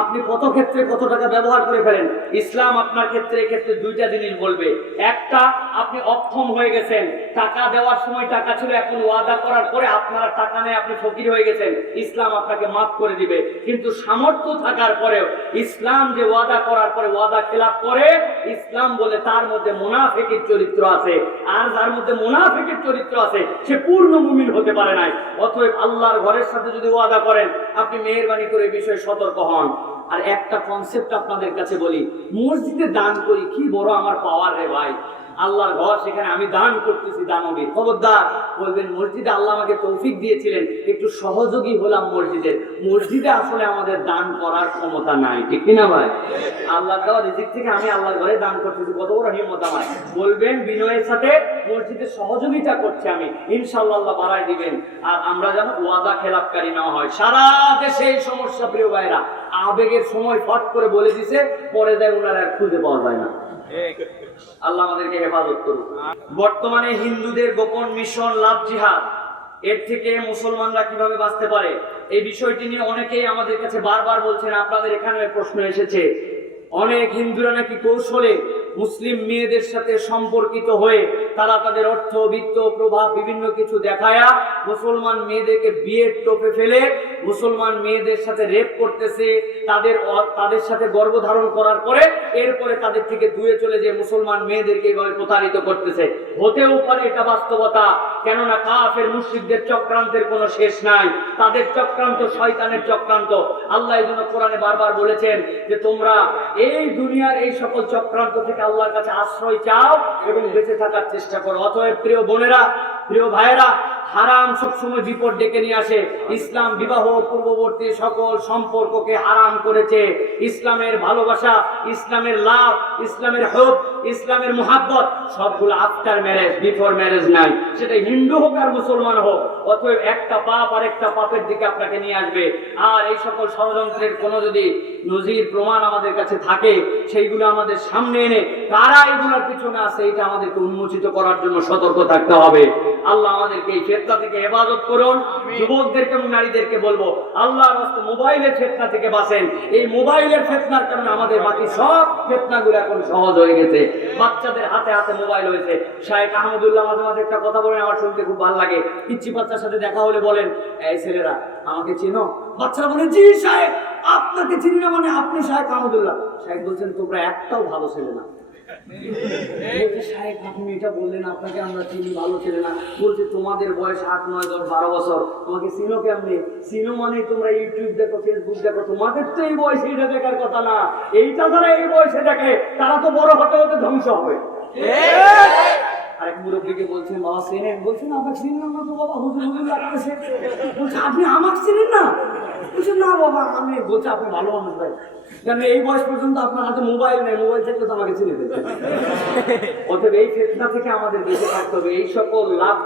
আপনি কত ক্ষেত্রে কত টাকা ব্যবহার করে ফেলেন। ইসলাম আপনার ক্ষেত্রে এক্ষেত্রে দুইটা জিনিস বলবে। একটা, আপনি অক্ষম হয়ে গেছেন, টাকা দেওয়ার সময় টাকা ছিল, এখন ওয়াদা করার পরে আপনার টাকা নেই, আপনি ফকির হয়ে গেছেন, ইসলাম আপনাকে মাফ করে দিবে। কিন্তু সামর্থ্য থাকার পরেও ইসলাম যে ওয়াদা করার পরে ওয়াদা খেলাপ করে, ইসলাম বলে তার মধ্যে মুনাফিকের চরিত্র আছে। আর যার মধ্যে মুনাফিকের চরিত্র আছে, সে পূর্ণ মুমিন হতে পারে নাই। অতএব আল্লাহর ঘরের সাথে যদি ওয়াদা করেন, আপনি মেহেরবানি করে এই বিষয়ে সতর্ক হন। আর একটা কনসেপ্ট আপনাদের কাছে বলি, মসজিদে দান করি, কি বড় আমার পাওয়ার রে ভাই। আল্লাহর ঘর, সেখানে আমি দান করতেছি, দানবী। খবরদার বলবেন মসজিদে আল্লাহ আমাকে তৌফিক দিয়েছিলেন, একটু সহযোগী হলাম মসজিদের। মসজিদে আসলে আমাদের দান করার ক্ষমতা নাই, ঠিক কিনা ভাই? আল্লাহর দেওয়া রিজিক থেকে আমি আল্লাহর ঘরে দান করতেছি, কত বড় নিয়মত আমার। বলবেন বিনয়ের সাথে, মসজিদের সহযোগিতা করছে আমি, ইনশাআল্লাহ আল্লাহ বাড়ায় দিবেন। আর আমরা যেন ওয়াদা খেলাপকারী না হয়। সারা দেশে এই সমস্যা প্রিয় ভাইরা, আবেগের সময় ফট করে বলে দিছে, পরে যায় ওনারা আর খুঁজে পাওয়া যায় না। আল্লাহ আমাদেরকে হেফাজত করুন। বর্তমানে হিন্দুদের গোপন মিশন লাভ জিহাদ, এর থেকে মুসলমানরা কিভাবে বাঁচতে পারে, এই বিষয়টি নিয়ে অনেকেই আমাদের কাছে বারবার বলছেন। আপনাদের এখানে প্রশ্ন এসেছে, অনেক হিন্দুরা নাকি কৌশলে মুসলিম মেয়েদের সাথে সম্পর্কিত হয়ে তারা তাদের অর্থ, বিত্ত, প্রভাব বিভিন্ন কিছু দেখায়া মুসলমান মেয়েদেরকে বিয়ের টোপে ফেলে মুসলমান মেয়েদের সাথে রেপ করতেছে, তাদের সাথে গর্ভধারণ করার পরে এরপরে তাদের থেকে দূরে চলে যে মুসলমান মেয়েদেরকে এইভাবে প্রতারিত করতেছে। হতেও পারে এটা বাস্তবতা, কেননা কাফের মুশরিকদের চক্রান্তের কোনো শেষ নাই, তাদের চক্রান্ত শয়তানের চক্রান্ত। আল্লাহ এই জন্য কোরআনে বারবার বলেছেন যে তোমরা এই দুনিয়ার এই সকল চক্রান্ত থেকে আল্লাহর কাছে আশ্রয় চাও এবং বেঁচে থাকার চেষ্টা করো। অতএব প্রিয় বোনেরা, প্রিয় ভাইয়েরা, হারাম সবসময় বিপদ ডেকে নিয়ে আসে। ইসলাম বিবাহ পূর্ববর্তী সকল সম্পর্ককে হারাম করেছে। ইসলামের ভালোবাসা, ইসলামের লাভ, ইসলামের হক, ইসলামের মোহাব্বত সবগুলো আফটার ম্যারেজ, বিফোর ম্যারেজ নাই, সেটা হিন্দু হোক আর মুসলমান হোক। অতএব একটা পাপ আর একটা পাপের দিকে আপনাকে নিয়ে আসবে। আর এই সকল ষড়যন্ত্রের কোনো যদি নজির প্রমাণ আমাদের কাছে থাকে, সেইগুলো আমাদের সামনে এনে কারা এগুলোর পিছনে আছে এটা আমাদেরকে উন্মোচিত করার জন্য সতর্ক থাকতে হবে। আল্লাহ আমাদেরকে এই ফিতনা থেকে হেফাজত করুন। যুবকদেরকে এবং নারীদেরকে বলবো, আল্লাহর রাস্তা মোবাইলের ফিতনা থেকে বাঁচেন। এই মোবাইলের ফিতনার কারণে আমাদের বাকি সব ফিতনাগুলো এখন সহজ হয়ে গেছে। বাচ্চাদের হাতে হাতে মোবাইল হয়েছে। শায়েখ আহমদুল্লাহ মাঝে মাঝে একটা কথা বলেন, আমার শুনতে খুব ভালো লাগে। পিচ্চি বাচ্চার সাথে দেখা হলে বলেন, এই ছেলেরা আমাকে চেনো? বাচ্চারা বলে, জি শায়েখ, আপনাকে চিনি না মানে আপনি শায়েখ আহমদুল্লাহ। শায়েখ বলছেন, তোমরা একটাও ভালো ছেলে না। সাহেব আপনি এটা বললেন, আপনাকে আমরা চিনি, ভালো ছেলে না। বলছে তোমাদের বয়স 8, 9, 10, 12 বছর, তোমাকে চিনো কেমনি? চিনো মানে তোমরা ইউটিউব দেখো, ফেসবুক দেখো, তোমাদের তো এই বয়সে এটা দেখার কথা না। এইটা যারা এই বয়সে দেখে তারা তো বড় হতে হতে ধ্বংস হবে। আরেক মুরব্বীকে বলছেন, বাবা চেনেন? বলছেন আমাকে চিনলাম না তো বাবা, হুজুর হুজুর লাগতেছে। বলছে আপনি আমাকে চিনেন না? বলছে না বাবা আমি। বলছে আপনি ভালো মানুষ ভাই, কারণ এই বয়স পর্যন্ত আপনার হাতে মোবাইল নেই, মোবাইল থেকে তো আমাকে চিনে ফেলতে। অতএব এই ফিতনা থেকে আমাদের বেঁচে থাকতে হবে। এই সকল লাভ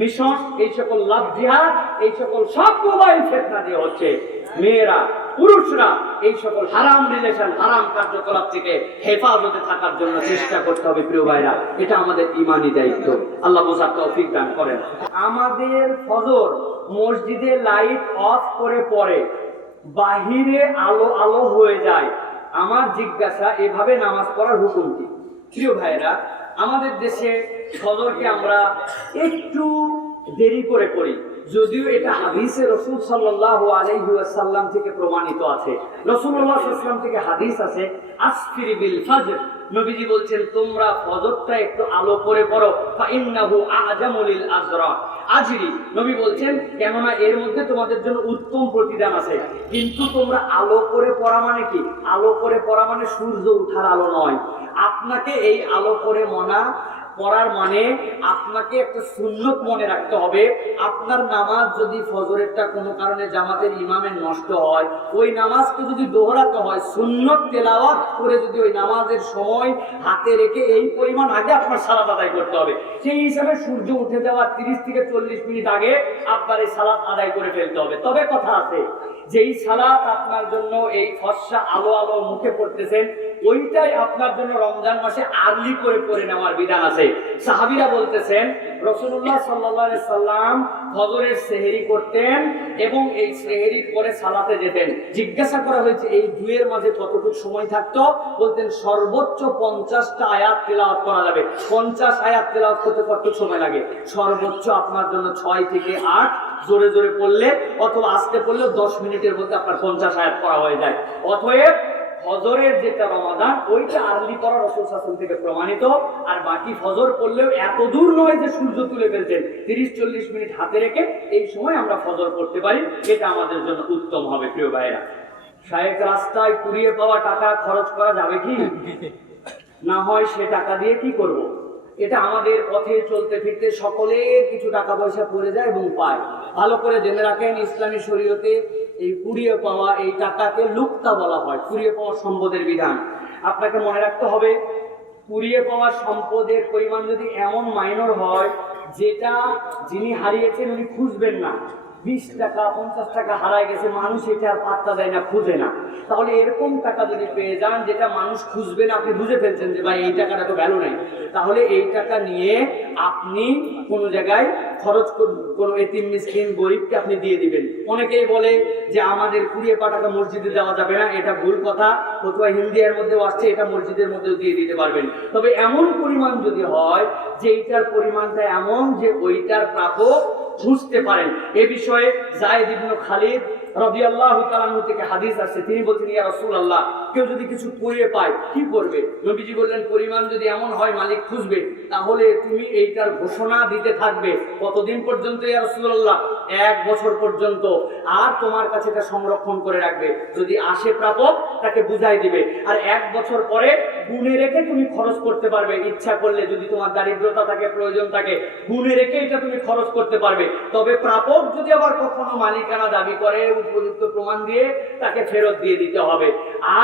মিশন, এই সকল লাভ জিহাদ, এই সকল সব মোবাইল ফিতনা দিয়ে হচ্ছে। মেয়েরা, পুরুষরা এই সকল হারাম রিলেশন, হারাম কার্যকলাপ থেকে হেফাজতে থাকার জন্য চেষ্টা করতে হবে প্রিয় ভাইরা। এটা আমাদের ঈমানি দায়িত্ব। আল্লাহ বোঝার তৌফিক দান করেন। আমাদের ফজর মসজিদে লাইট অফ করে পড়ে, বাহিরে আলো আলো হয়ে যায়। আমার জিজ্ঞাসা, এভাবে নামাজ পড়ার হুকুম কি? প্রিয় ভাইরা, আমাদের দেশে ফজরকে আমরা একটু দেরি করে পড়ি, যদিও এটা হাদিসে রাসূল সাল্লাল্লাহু আলাইহি ওয়াসাল্লাম থেকে প্রমাণিত আছে। রাসূলুল্লাহ সাল্লাল্লাহু আলাইহি ওয়াসাল্লাম থেকে হাদিস আছে, আসফিরি বিল ফজর, নবীজি বলছেন তোমরা ফজরটা একটু আলো করে পড়ো, ফা ইন্নাহু আ'জামু লিল আজরি। নবী বলছেন কেননা এর মধ্যে তোমাদের জন্য উত্তম প্রতিদান আছে। কিন্তু তোমরা আলো করে পড়া মানে কি? আলো করে পড়া মানে সূর্য ওঠার আলো নয়। আপনাকে এই আলো করে পড়ার মানে আপনাকে একটা সুন্নত মনে রাখতে হবে। আপনার নামাজ যদি ফজরেরটা কোনো কারণে জামাতের ইমামের নষ্ট হয়, ওই নামাজকে যদি দোহরাতে হয়, সুন্নত তেলাওয়াত করে যদি ওই নামাজের সময় হাতে রেখে এই পরিমাণ আগে আপনার সালাত আদায় করতে হবে। সেই হিসাবে সূর্য উঠে যাওয়ার 30 থেকে 40 মিনিট আগে আপনার এই সালাত আদায় করে ফেলতে হবে। তবে কথা আছে, যেই সালাত আপনার জন্য এই ফর্সা আলো আলো মুখে পড়তেছেন, ওইটাই আপনার জন্য রমজান মাসে আর্লি করে পড়ে নেওয়ার বিধান আছে। সাহাবীরা বলতেছেন রাসূলুল্লাহ সাল্লাল্লাহু আলাইহি সাল্লাম ফজরের সেহরি করতেন এবং এই সেহরির পরে সালাতে যেতেন। জিজ্ঞাসা করা হয়েছে এই দুয়ের মাঝে কতটুকু সময় থাকতো? বলতেন সর্বোচ্চ 50টা আয়াত তেলাওয়াত করা যাবে। 50 আয়াত তেলাওয়াত করতে কতটুকু সময় লাগে? সর্বোচ্চ আপনার জন্য 6 থেকে 8, জোরে জোরে পড়লে অথবা আস্তে পড়লে 10 মিনিটের মধ্যে আপনার 50 আয়াত পড়া হয়ে যায়। অতএব ফজরের যেটা রমাদান, ওইটা আর্লি করা রাসূল সাল্লাল্লাহু আলাইহি ওয়াসাল্লাম থেকে প্রমাণিত। আর বাকি ফজর পড়লেও এত দূর নয় যে সূর্য তুলে ফেলছেন, 30-40 মিনিট হাতে রেখে এই সময় আমরা ফজর পড়তে পারি, এটা আমাদের জন্য উত্তম হবে প্রিয় ভাইরা। শায়েখ রাস্তায় কুড়িয়ে পাওয়া টাকা খরচ করা যাবে কি? না হয় সে টাকা দিয়ে কি করব? এটা আমাদের পথে চলতে ফিরতে সকলের কিছু টাকা পয়সা পড়ে যায় এবং পায়। ভালো করে জেনে রাখেন, ইসলামী শরীয়তে এই কুড়িয়ে পাওয়া এই টাকাকে লুক্তা বলা হয়, কুড়িয়ে পাওয়া সম্পদের বিধান। আপনাকে মনে রাখতে হবে, কুড়িয়ে পাওয়া সম্পদের পরিমাণ যদি এমন মাইনর হয় যেটা যিনি হারিয়েছেন উনি খুঁজবেন না, 20 টাকা 50 টাকা হারায় গেছে, মানুষ এটা আর পাত্তা দেয় না, খুঁজে না, তাহলে এরকম টাকা যদি পেয়ে যান যেটা মানুষ খুঁজবে না, আপনি বুঝে ফেলছেন যে ভাই এই টাকাটা তো ভ্যালু নেই, তাহলে এই টাকা নিয়ে আপনি কোনো জায়গায় খরচ করবেন, কোনো এতিম মিসকিন গরিবকে আপনি দিয়ে দিবেন। অনেকেই বলে যে আমাদের কুড়িয়ে পাওয়া টাকা মসজিদে দেওয়া যাবে না, এটা ভুল কথা। ফতোয়া হিন্দিয়ার মধ্যেও আসছে এটা মসজিদের মধ্যেও দিয়ে দিতে পারবেন। তবে এমন পরিমাণ যদি হয় যে এইটার পরিমাণটা এমন যে ওইটার প্রাপক বুঝতে পারেন। এ বিষয়ে যায়েদ ইবনে খালিদ রাদিয়াল্লাহু তাআলা আনহু থেকে হাদিস আছে, তিনি বলছেন ইয়া রাসূলুল্লাহ, কেউ যদি কিছু কুড়িয়ে পায় কি করবে? নবীজি বললেন পরিমাণ যদি এমন হয় মালিক খুঁজবে, তাহলে তুমি এইটার ঘোষণা দিতে থাকবে। কতদিন পর্যন্ত ইয়া রাসূলুল্লাহ? 1 বছর পর্যন্ত। আর তোমার কাছে এটা সংরক্ষণ করে রাখবে, যদি আসে প্রাপক তাকে বুঝাই দিবে। আর 1 বছর পরে গুণে রেখে তুমি খরচ করতে পারবে, ইচ্ছা করলে যদি তোমার দারিদ্রতা থাকে, প্রয়োজন থাকে, গুণে রেখে এটা তুমি খরচ করতে পারবে। তবে প্রাপক যদি আবার কখনো মালিকানা দাবি করে, উপযুক্ত প্রমাণ দিয়ে তাকে ফেরত দিয়ে দিতে হবে।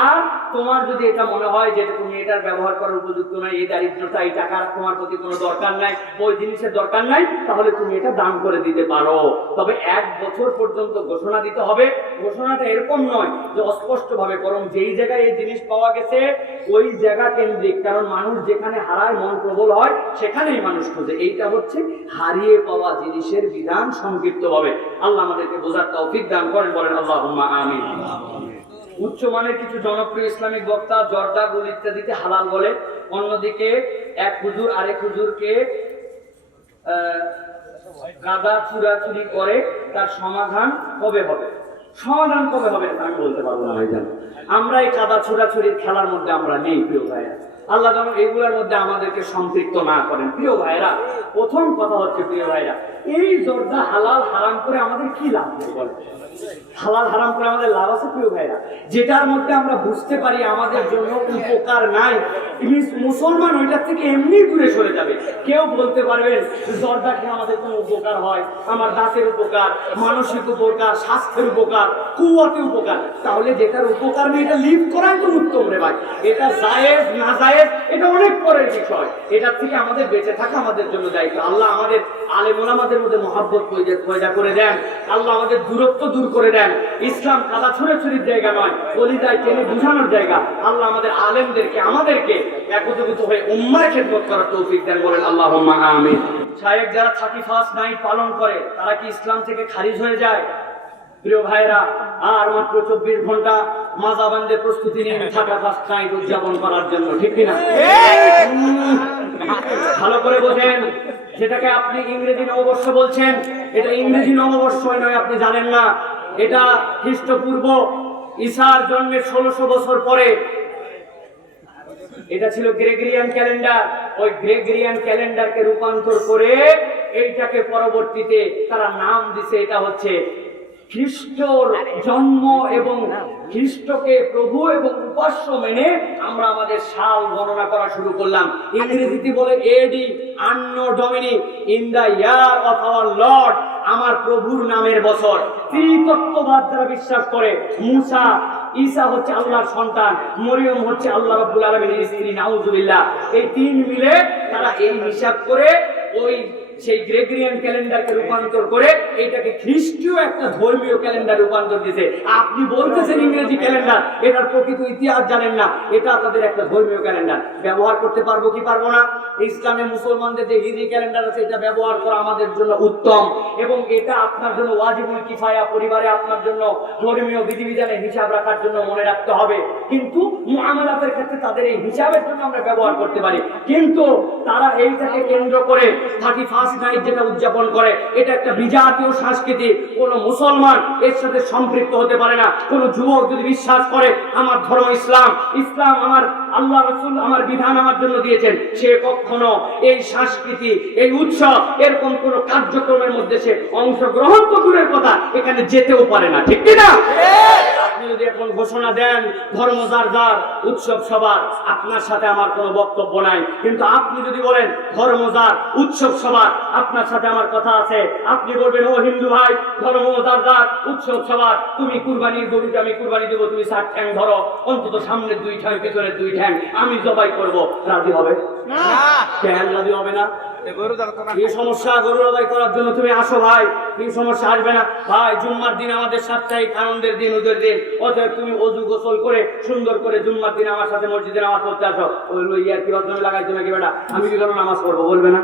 আর তোমার যদি এটা মনে হয় যে তুমি এটার ব্যবহার করার উপযুক্ত নাই, এই দারিদ্রতা, এই টাকার তোমার প্রতি কোনো দরকার নাই, ওই জিনিসের দরকার নাই, তাহলে তুমি এটা দান করে দিতে পারো। তবে 1 বছর পর্যন্ত ঘোষণা দিতে হবে। ঘোষণাটা এরকম নয় যে অস্পষ্ট ভাবে, বরং যেই জায়গায় এই জিনিস পাওয়া গেছে ওই জায়গা কেন্দ্রিক, কারণ মানুষ যেখানে হারায় মন প্রবল হয় সেখানেই মানুষ খোঁজে। এইটা হচ্ছে হারিয়ে পাওয়া জিনিসের বিধান সংক্ষিপ্ত ভাবে। আল্লাহ আমাদেরকে বোঝার তৌফিক দান করেন, বলেন আল্লাহুম্মা আমিন। উচ্চমানের কিছু জনপ্রিয় ইসলামিক বক্তা জর্দা, গুল ইত্যাদিতে হালাল বলে, অন্যদিকে এক হুজুর আরেক হুজুরকে কাদা চুরাচুরি করে। তার সমাধান কবে হবে? সমাধান কবে হবে আমি বলতে পারবো না ভাইজান। আমরা এই কাদা চুরাচুরির খেলার মধ্যে আমরা নেই প্রিয় ভাইয়া। আল্লাহ যেন এইগুলোর মধ্যে আমাদেরকে সম্পৃক্ত না করেন। প্রিয় ভাইরা, প্রথম কথা হচ্ছে প্রিয় ভাইরা, এই জর্দা হালাল হারাম করে আমাদের কি লাভ বলে? হালাল হারাম করে আমাদের লাভ আছে প্রিয় ভাইরা? যেটার মধ্যে আমরা বুঝতে পারি আমাদের জন্য উপকার নাই, মুসলমান ওইটার থেকে এমনি দূরে সরে যাবে। কেউ বলতে পারবেন জর্দা খেয়ে আমাদের কোনো উপকার হয়? আমার দাঁতের উপকার, মানসিক উপকার, স্বাস্থ্যের উপকার, কুয়াতে উপকার। তাহলে যেটার উপকার নেই এটা লিভ করাই তো উত্তম রে ভাই। এটা জায়েজ না জায়েজ এটা অনেক পরের বিষয়, এটার থেকে আমাদের বেঁচে থাকা আমাদের জন্য দায়িত্ব। আল্লাহ আমাদের আলেম ওলামাদের মধ্যে মহব্বত পয়দা করে দেন, আল্লাহ আমাদের দূরত্ব দূর করে দেন। ইসলাম কাদা ছুড়ে জায়গা নয়, কলিজায় টেনে বুঝানোর জায়গা। আল্লাহ আমাদের আলেমদেরকে আমাদেরকে একত্রিত হয়ে উম্মার খেদমত করার তৌফিক দেন, বলেন আল্লাহুম্মা আমিন। শায়েখ যারা 31st নাইট পালন করে তারা কি ইসলাম থেকে খারিজ হয়ে যায়? প্রিয় ভাইরা, আর মাত্র 24 ঘন্টা মাজাবান্দের প্রস্তুতি নিন 31st নাইট উদযাপন করার জন্য, ঠিক কিনা? ভালো করে বোঝেন, যেটাকে আপনি ইংরেজি নববর্ষ বলছেন, এটা ইংরেজি নববর্ষ নয়, আপনি জানেন না। এটা খ্রিস্টপূর্ব ঈসার জন্মের 1600 বছর পরে। এটা ছিল গ্রেগরিয়ান ক্যালেন্ডার। ওই গ্রেগরিয়ান ক্যালেন্ডারকে রূপান্তর করে এইটাকে পরবর্তীতে তারা নাম দিছে, এটা হচ্ছে খ্রিস্টর জন্ম এবং খ্রিস্টকে প্রভু এবং উপাস্য মেনে আমরা আমাদের সাল গণনা করা শুরু করলাম। ইংরেজিতে বলে AD, anno domini, in the year of our Lord, আমার প্রভুর নামের বছর। ত্রিতত্ত্ববাদ যারা বিশ্বাস করে, মুসা ঈসা হচ্ছে আল্লাহর সন্তান, মরিয়ম হচ্ছে আল্লাহ রাব্বুল আলামিনের স্ত্রী, নাউজুবিল্লাহ, এই তিন মিলে তারা এই হিসাব করে ওই সেই গ্রেগরিয়ান ক্যালেন্ডারকে রূপান্তর করে এইটাকে খ্রিস্টীয় একটা ধর্মীয় ক্যালেন্ডার রূপান্তর দিয়েছে। আপনি বলতেছেন ইংরেজি ক্যালেন্ডার, এটার প্রকৃত ইতিহাস জানেন না, এটা তাদের একটা ধর্মীয় ক্যালেন্ডার। ব্যবহার করতে পারবো কি পারবো না? ইসলামে মুসলমানদের যে হিজরি ক্যালেন্ডার আছে এটা ব্যবহার করা আমাদের জন্য উত্তম, এবং এটা আপনার জন্য ওয়াজিবুল কিফায়া, পরিবারে আপনার জন্য ধর্মীয় বিধিবিধানের হিসাব রাখার জন্য মনে রাখতে হবে। কিন্তু মুআমালাতের ক্ষেত্রে তাদের এই হিসাবের জন্য আমরা ব্যবহার করতে পারি। কিন্তু তারা এইটাকে কেন্দ্র করে 31st নাইট যেটা উদযাপন করে, এটা একটা বিজাতীয় সংস্কৃতি। কোন মুসলমান এর সাথে সম্পৃক্ত হতে পারে না। কোন যুবক যদি বিশ্বাস করে আমার ধর্ম ইসলাম, ইসলাম আমার আল্লাহ রাসূল আমার বিধান আমার জন্য দিয়েছেন, সে কখনো এই সংস্কৃতি, এই উৎসব, এরকম কোন কার্যক্রমের মধ্যে সে অংশগ্রহণ তো দূরের কথা, এখানে যেতেও পারে না, ঠিক কি না? আপনি যদি এখন ঘোষণা দেন ধর্ম যার যার, উৎসব সবার, আপনার সাথে আমার কোনো বক্তব্য নাই। কিন্তু আপনি যদি বলেন ধর্ম যার, উৎসব সবার, আপনার সাথে আমার কথা আছে। আপনি বলবেন ও হিন্দু ভাই, ধর্ম যার যার, উৎসব সবার, তুমি কুরবানির গরুটা আমি কুরবানি দেবো, তুমি 4 ঠ্যাং ধরো, অন্তত সামনের 2 ঠ্যাং পিছনের 2 ঠ্যাং আমি জবাই করব, রাজি হবে না? কেন রাজি হবে না? এই সমস্যা গরু জবাই করার জন্য তুমি আসো ভাই, এই সমস্যা আসবে না ভাই। জুম্মার দিন আমাদের সাপ্তাহিক আনন্দের দিন, ওদের দিন, অতএব তুমি ওযু গোসল করে সুন্দর করে জুম্মার দিন আমার সাথে মসজিদে নামাজ পড়তে আসো। বললো ইয়ার কি অর্জন লাগাইছো নাকি বেটা, আমি কি কারণ নামাজ পড়বো, বলবে না?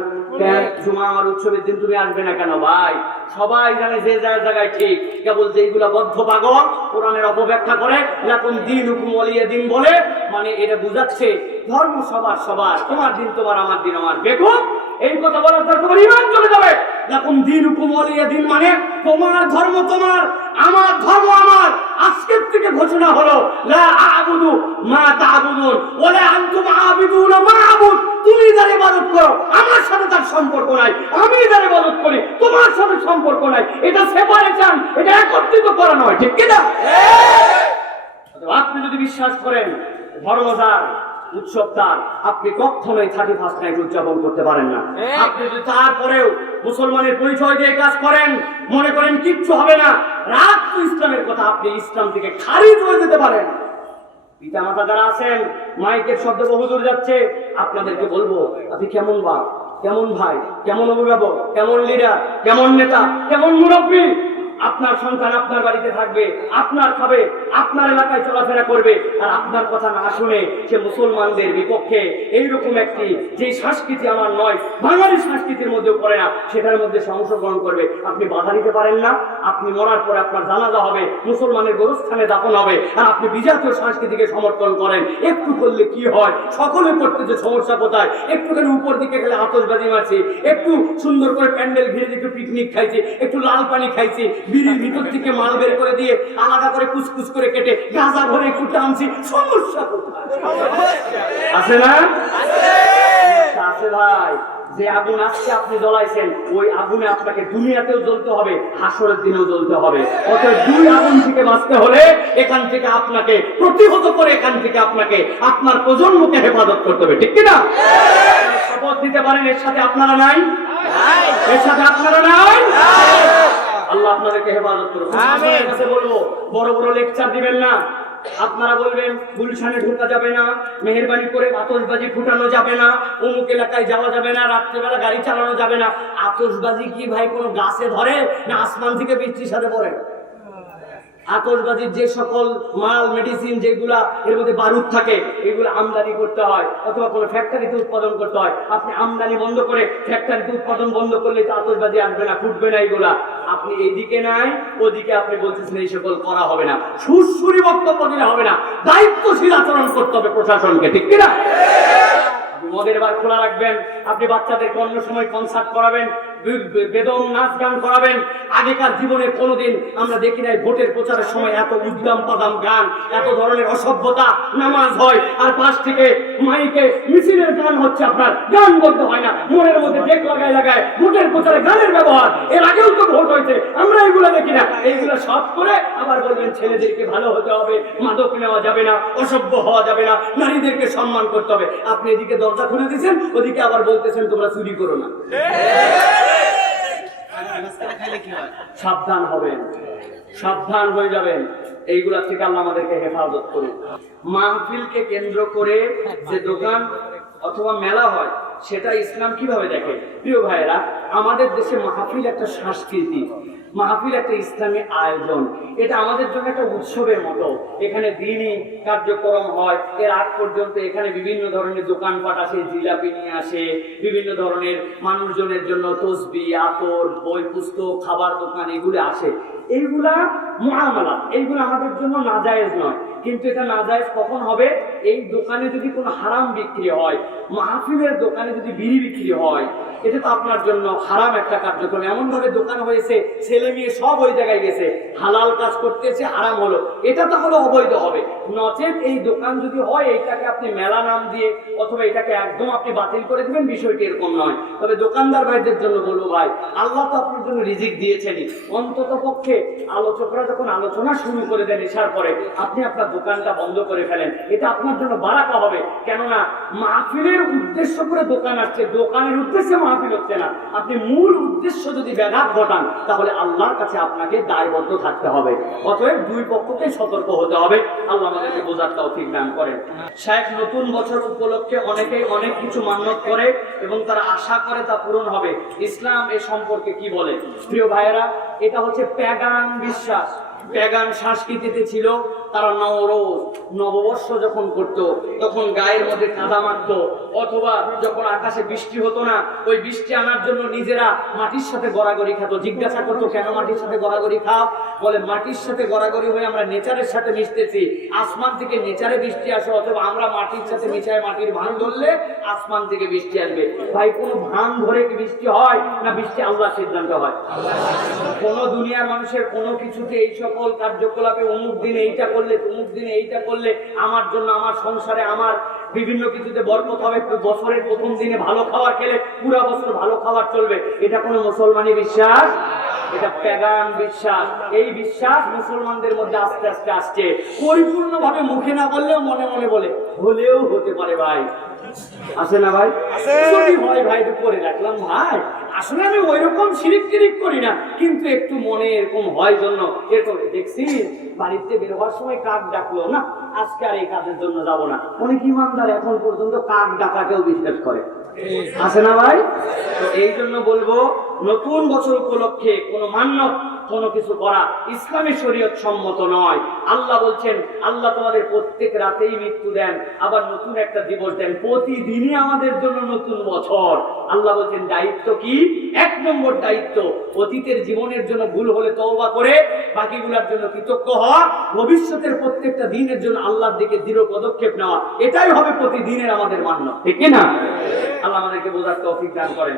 জুমা আমার উৎসবের দিন তুমি আসবে না কেন ভাই? সবাই জানে যে জায়গায় ঠিক, কেবল যেইগুলা বদ্ধ পাগল কোরআনের অপব্যাখ্যা করে লাকুম দীনুকুম ওয়ালিয়া দিন বলে, মানে এটা বুঝাচ্ছে ধর্ম সবার সবার, তোমার দিন তোমার, আমার দিন আমার। দেখো এই কথা বলার পর তোমার ঈমান চলে যাবে। লাকুম দীনুকুম ওয়ালিয়া দিন মানে তোমার ধর্ম তোমার, আমার ধর্ম আমার। আজকের থেকে ঘোষণা হলো লা আ'বুদু মা তা'বুদুন ওয়ালা আনতুম আ'বিদুনা মা আ'বুদ। তুমি যার ইবাদত করো আমার সাথে তার সম্পর্ক নাই, আমি যার ইবাদত করি তোমার সাথে সম্পর্ক নাই। এটা সেপারেশন, এটা একত্রিত করা নয়, ঠিক কি না? আপনি যদি বিশ্বাস করেন ধর্ম যার, উৎসব তার, আপনি কখনোই 31st নাইট উদযাপন করতে পারেন না। আপনি যদি তারপরেও মুসলমানের পরিচয় দিয়ে কাজ করেন, মনে করেন কিচ্ছু হবে না, রাত তো ইসলামের কথা, আপনি ইসলাম থেকে খারিজ হয়ে যেতে পারেন। পিতা মাতা যারা আছেন, মাইকের শব্দ বহুদূর যাচ্ছে, আপনাদেরকে বলবো আপনি কেমন বাপ, কেমন ভাই, কেমন অভিভাবক, কেমন লিডার, কেমন নেতা, কেমন মুরব্বী। আপনার সন্তান আপনার বাড়িতে থাকবে, আপনার খাবে, আপনার এলাকায় চলাফেরা করবে, আর আপনার কথা না শুনে সে মুসলমানদের বিপক্ষে এইরকম একটি যে সংস্কৃতি আমার নয়, বাঙালি সংস্কৃতির মধ্যেও পড়ে না, সেটার মধ্যে সে অংশগ্রহণ করবে। আপনি বাধা দিতে পারেন না? আপনি মরার পরে আপনার জানাজা হবে, মুসলমানের গোরস্থানে দাফন হবে, আর আপনি বিজাতীয় সংস্কৃতিকে সমর্থন করেন। একটু করলে কি হয়, সকলে করতে যে সমস্যা কোথায়? একটুখানি উপর দিকে গেলে আতশবাজি মারছি, একটু সুন্দর করে প্যান্ডেল ঘিরে একটু পিকনিক খাইছি, একটু লাল পানি খাইছি, বিড়ির ভিতর থেকে মাল বের করে দিয়ে আলাদা করে কুচকুচ করে কেটে গাঁজা ভরে একটু টানছি, সমস্যা কোথায়? আছে না? আছে ভাই। যে আগুন আজকে আপনি জ্বলাইছেন, ওই আগুনে আপনাকে দুনিয়াতেও জ্বলতে হবে, হাসরের দিনেও জ্বলতে হবে। অতএব দুই আগুন থেকে বাঁচতে হলে এখান থেকে আপনাকে প্রতিহত করে, এখান থেকে আপনাকে আপনার প্রজন্মকে হেফাজত করতে হবে, ঠিক কিনা? শপথ নিতে পারেন এর সাথে আপনারা নাই? এর সাথে আপনারা নাই? আল্লাহ আপনাদেরকে হেফাজত করুন। আপনাদের কাছে বলবো, বড় বড় লেকচার দিবেন না। আপনারা বলবেন গুলশানে ঢোকা যাবে না, মেহেরবানি করে আতশবাজি ফুটানো যাবে না, অমুক এলাকায় যাওয়া যাবে না, রাত্রেবেলা গাড়ি চালানো যাবে না। আতশবাজি কি ভাই কোনো গাছে ধরে, না আসমান থেকে বৃষ্টির সাথে পড়ে? আতশবাজির যে সকল মাল মেডিসিন যেগুলা এর মধ্যে বারুদ থাকে, এগুলো আমদানি করতে হয় অথবা কোনো ফ্যাক্টরিতে উৎপাদন করতে হয়। আপনি আমদানি বন্ধ করে ফ্যাক্টরিতে উৎপাদন বন্ধ করলে তো আতশবাজি আসবে না, ফুটবে না এগুলা। আপনি এইদিকে নাই, ওদিকে আপনি বলতেছেন এই সকল করা হবে না। সুরসুরি বক্তব্য দিলে হবে না, দায়িত্বশীল আচরণ করতে হবে প্রশাসনকে, ঠিক কিনা? মদের বার খোলা রাখবেন, আপনি বাচ্চাদেরকে অন্য সময় কনসার্ট করাবেন, বেদম নাচ গান করাবেন। আগেকার জীবনে কোনোদিন আমরা দেখি নাই ভোটের প্রচারের সময় এত উদ্দাম পাদাম গান, এত ধরনের অসভ্যতা। নামাজ হয় আর পাশ থেকে মাইকে মিছিলের গান হচ্ছে, আপনার গান বলতে হয় না, মনের মধ্যে ডেক লাগায় লাগায় ভোটের প্রচারে গানের ব্যবহার। এর আগেও তো ভোট হয়েছে, আমরা এগুলো দেখি না। এইগুলো সব করে আবার বলবেন ছেলেদেরকে ভালো হতে হবে, মাদক নেওয়া যাবে না, অসভ্য হওয়া যাবে না, নারীদেরকে সম্মান করতে হবে। আপনি এদিকে দরজা খুলে দিয়েছেন, ওদিকে আবার বলতেছেন তোমরা চুরি করো না। সাবধান হবেন, সাবধান হয়ে যাবেন। এইগুলা থেকে আল্লাহ আমাদেরকে হেফাজত করুন। মাহফিলকে কেন্দ্র করে যে দোকান অথবা মেলা হয়, সেটা ইসলাম কিভাবে দেখে? প্রিয় ভাইয়েরা, আমাদের দেশে মাহফিল একটা সংস্কৃতি, মাহফিল একটা ইসলামী আয়োজন। এটা আমাদের জন্য একটা উৎসবের মতো। এখানে দিনই কার্যক্রম হয়। এর আগ পর্যন্ত এখানে বিভিন্ন ধরনের দোকানপাট আসে, জিলাপি নিয়ে আসে, বিভিন্ন ধরনের মানুষজনের জন্য তসবি, আতর, বই পুস্তক, খাবার দোকান এগুলো আসে। এইগুলা মুআমালা, এইগুলো আমাদের জন্য নাজায়েজ নয়। কিন্তু এটা নাজায়েজ কখন হবে? এই দোকানে যদি কোনো হারাম বিক্রি হয়, মাহফিলের দোকানে যদি বিড়ি বিক্রি হয়, এটা তো আপনার জন্য হারাম একটা কার্যক্রম। এমন ভাবে দোকান হয়েছে, ছেলে মেয়ে সব ওই জায়গায় গেছে, হালাল কাজ করতেছে, হারাম হলো, এটা তাহলে অবৈধ হবে। নচেত এই দোকান যদি হয়, এইটাকে আপনি মেলা নাম দিয়ে অথবা এটাকে একদম আপনি বাতিল করে দিবেন, বিষয়টি এরকম নয়। তবে দোকানদার ভাইদের জন্য বলবো, ভাই আল্লাহ তো আপনার জন্য রিজিক দিয়েছেনই, অন্তত পক্ষে আলোচকরা যখন আলোচনা শুরু করে দেন এসার পরে, আপনি আপনার দোকানটা বন্ধ করে ফেলেন, এটা আপনার জন্য বারাকা হবে। কেননা মাহফিলের উদ্দেশ্য করে দোকান আসছে, দোকানের উদ্দেশ্যে মাহফিল হচ্ছে না। আপনি মূল উদ্দেশ্য যদি ব্যাঘাত ঘটান, তাহলে আল্লাহর কাছে আপনাকে দায়বদ্ধ থাকতে হবে। অতএব দুই পক্ষকে সতর্ক হতে হবে। আল্লাহ আমাদেরকে বোঝার তৌফিক দান করেন। শায়েখ নতুন বছর উপলক্ষে অনেকেই অনেক কিছু মান্যত করে এবং তারা আশা করে তা পূরণ হবে। ইসলাম এ সম্পর্কে কি বলে? প্রিয় ভাইয়েরা, এটা হচ্ছে প্যাগান বিশ্বাস। প্যাগান সংস্কৃতিতে ছিল, তারা নববর্ষ যখন করত, তখন গায়ের মধ্যে কাদা মাখতো, অথবা যখন আকাশে বৃষ্টি হতো না, ওই বৃষ্টি আনার জন্য নিজেরা মাটির সাথে গড়াগড়ি খেত। জিজ্ঞাসা করতো, কেন মাটির সাথে গড়াগড়ি খাও? বলে, মাটির সাথে গড়াগড়ি হয়ে আমরা নেচারের সাথে মিশতেছি, আসমান থেকে নেচারে বৃষ্টি আসে, অথবা আমরা মাটির সাথে মিশায় মাটির ভান ধরলে আসমান থেকে বৃষ্টি আসবে। ভাই, কোনো ভান ধরে কি বৃষ্টি হয়? না বৃষ্টি আল্লাহর সিদ্ধান্ত হয়। কোন দুনিয়ার মানুষের কোনো কিছুতে এই সকল কার্যকলাপে অমুক দিনে এইটা করলে, অমুক দিনে এইটা করলে আমার জন্য, আমার সংসারে, আমার বিভিন্ন কিছুতে বরকত হবে, বছরের প্রথম দিনে ভালো খাবার খেলে পুরো বছর ভালো খাবার চলবে, এটা কোনো মুসলমানি বিশ্বাস? এটা প্যাগান বিশ্বাস। এই বিশ্বাস মুসলমানদের মধ্যে আস্তে আস্তে আসছে, পরিপূর্ণভাবে মুখে না বললেও মনে মনে বলে, হলেও হতে পারে ভাই। আছে না ভাই? যদি হয় ভাই একটু করে রাখলাম ভাই, আসলে আমি ওই রকম শিরিক টিরিক করি না, কিন্তু একটু মনে এরকম হয় জন্য এরকম। দেখছি বাড়িতে বের হওয়ার সময় কাক ডাকলো, না আজকে আর এই কাজের জন্য যাব না। অনেক ইমানদার এখন পর্যন্ত কাক ডাকাকেও বিশ্বাস করে। আছে না ভাই? তো এই জন্য বলবো, নতুন বছর উপলক্ষে কোনো মান্যত কোনো কিছু করা ইসলামী শরীয়ত সম্মত নয়। আল্লাহ বলছেন, আল্লাহ তোমাদের প্রত্যেক রাতেই মৃত্যু দেন, আবার নতুন একটা দিবস দেন, প্রতিদিনই আমাদের জন্য নতুন বছর। আল্লাহ বলছেন দায়িত্ব কি? 1 নম্বর দায়িত্ব, অতীতের জীবনের জন্য ভুল হলে তওবা করে বাকিগুলোর জন্য কৃতজ্ঞ হওয়া, ভবিষ্যতের প্রত্যেকটা দিনের জন্য আল্লাহর দিকে দৃঢ় পদক্ষেপ নেওয়া। এটাই হবে প্রতিদিনের আমাদের মান্য, ঠিক না? আল্লাহ আমাদেরকে বোঝার তৌফিক দান করেন।